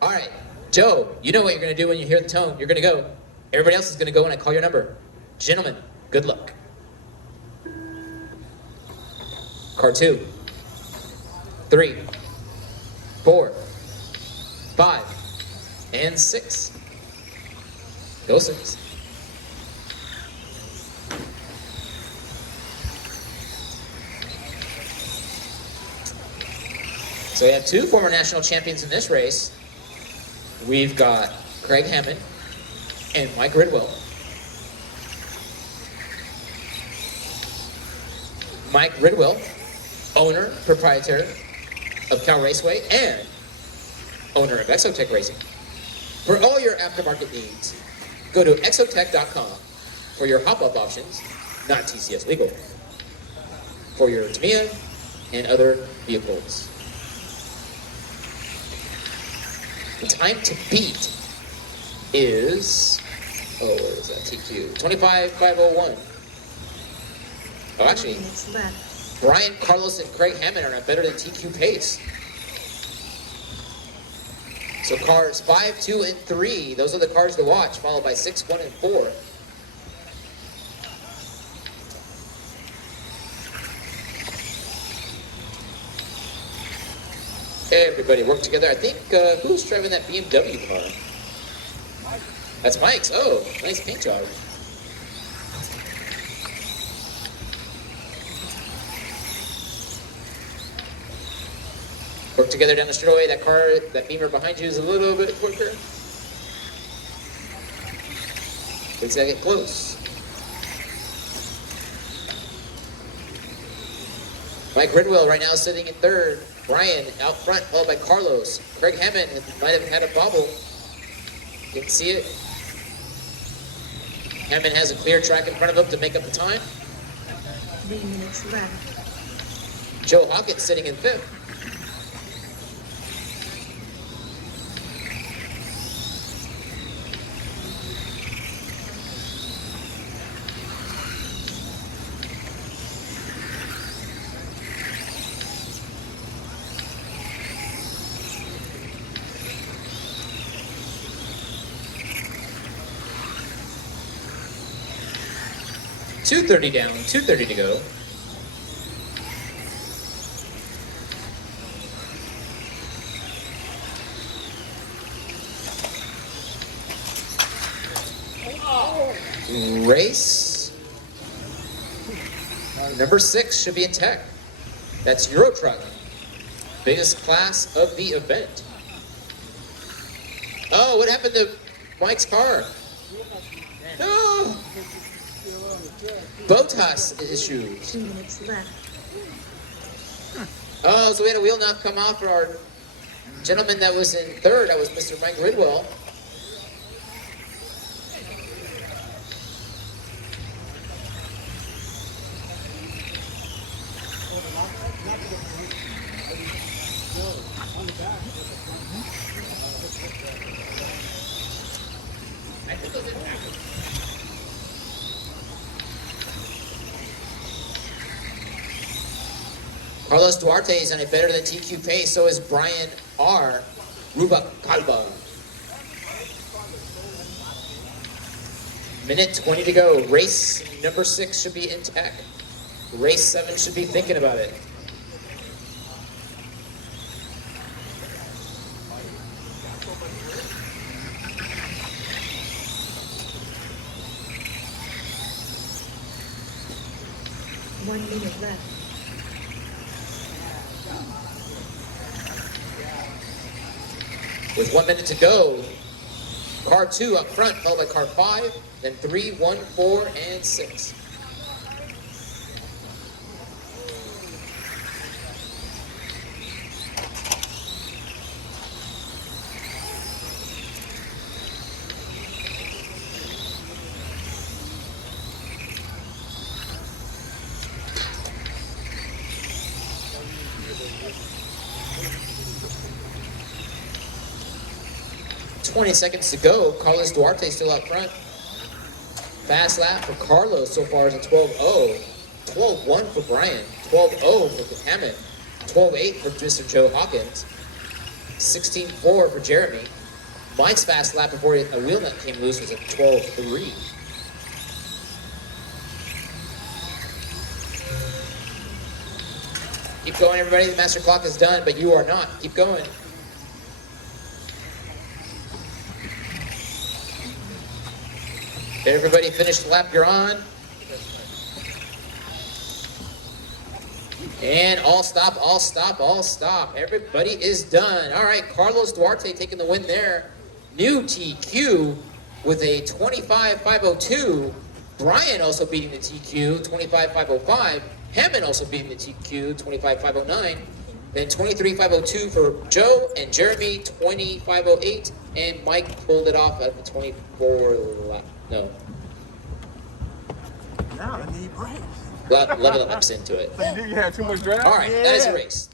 All right, Joe, you know what you're going to do when you hear the tone. You're going to go. Everybody else is going to go when I call your number. Gentlemen, good luck. Car 2, 3, 4, 5, and 6. Go 6. So we have 2 former national champions in this race. We've got Craig Hammond and Mike Ridwell. Mike Ridwell, owner, proprietor of Cal Raceway and owner of Exotech Racing. For all your aftermarket needs, go to exotech.com for your hop-up options, not TCS legal, for your Tamiya and other vehicles. The time to beat is, what is that, TQ? 25.501. Oh, actually, Brian, Carlos, and Craig Hammond are not better than TQ pace. So cars 5, 2, and 3, those are the cars to watch, followed by 6, 1, and 4. Everybody work together. I think, who's driving that BMW car? That's Mike's. Oh, nice paint job. Work together down the straightaway. That car, that Beamer behind you is a little bit quicker. Let's get close. Mike Ridwell right now sitting in 3rd. Brian out front, followed by Carlos. Craig Hammond might have had a bobble. Didn't see it. Hammond has a clear track in front of him to make up the time. 3 minutes left. Joe Hawkins sitting in 5th. .230 down, 2:30 to go. Race number 6 should be in tech. That's Euro Truck, biggest class of the event. Oh, what happened to Mike's car? No. Botas issues. 2 minutes left. Oh, so we had a wheel knock come off for our gentleman that was in 3rd. That was Mr. Mike Ridwell. Carlos Duarte is on a better than TQ pace, so is Brian R. Rubalcaba. Minute 20 to go. Race number 6 should be in tech. Race 7 should be thinking about it. One minute left. With 1 minute to go, car 2 up front, followed by car 5, then 3, 1, 4, and 6. .20 seconds to go. Carlos Duarte still up front. Fast lap for Carlos so far is a 12.0. 12.1 for Brian. 12.0 for Hammond. 12.8 for Mr. Joe Hawkins. 16.4 for Jeremy. Mike's fast lap before a wheel nut came loose was a 12.3. Keep going, everybody. The master clock is done, but you are not. Keep going. Okay, everybody, finish the lap you're on. And all stop, all stop, all stop. Everybody is done. All right, Carlos Duarte taking the win there. New TQ with a 25.502. Brian also beating the TQ, 25.505. Hammond also beating the TQ, 25.509. Then 23.502 for Joe and Jeremy, 20.508. And Mike pulled it off at the 24 lap. No. Now I need brakes. 11 laps into it. So you had too much drag? All right, that is a race.